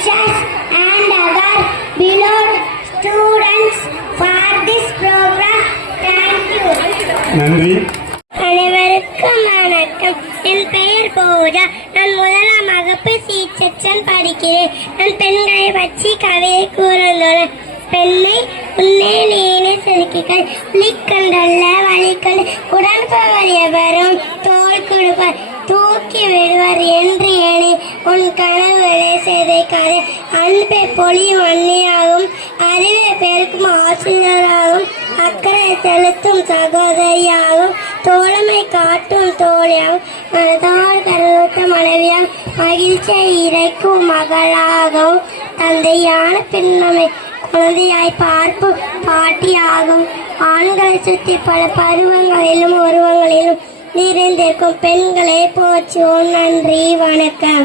teachers and our beloved students for this program. Thank you. நன்றி. அனைவருக்கும் வணக்கம். என் பெயர் பூஜா. நான் முதலாம் வகுப்பு சி செக்ஷன் படிக்கிறேன். நான் பெண்களை பற்றி கவிதை கூறுந்துள்ளேன். பெண்ணை உன்னே நீனே செதுக்கிகள் உளிக்கண்டல்ல வழிக்கண்டு உடன்பவர் எவரும் தோல் கொடுப்பார் தூக்கி விடுவார் என்று எண்ணி உன் கனவுகளை செய்தைக்காரே. அன்பை பொழியும் அன்னையாகும் அறிவை பெருக்கும் ஆசிரியராகும் அக்கறை செலுத்தும் சகோதரியாகும் தோழமை காட்டும் தோழியாகும் மனதால் கருத்த மனைவியாகும் மகிழ்ச்சியை இறைக்கும் மகளாகவும் தந்தையான பெண்ணமை குழந்தையாய் பார்ப்பு பாட்டியாகும் ஆண்களை சுற்றி பல பருவங்களிலும் உருவங்களிலும் நிறைந்திருக்கும் பெண்களை போற்றுவோம். நன்றி, வணக்கம்.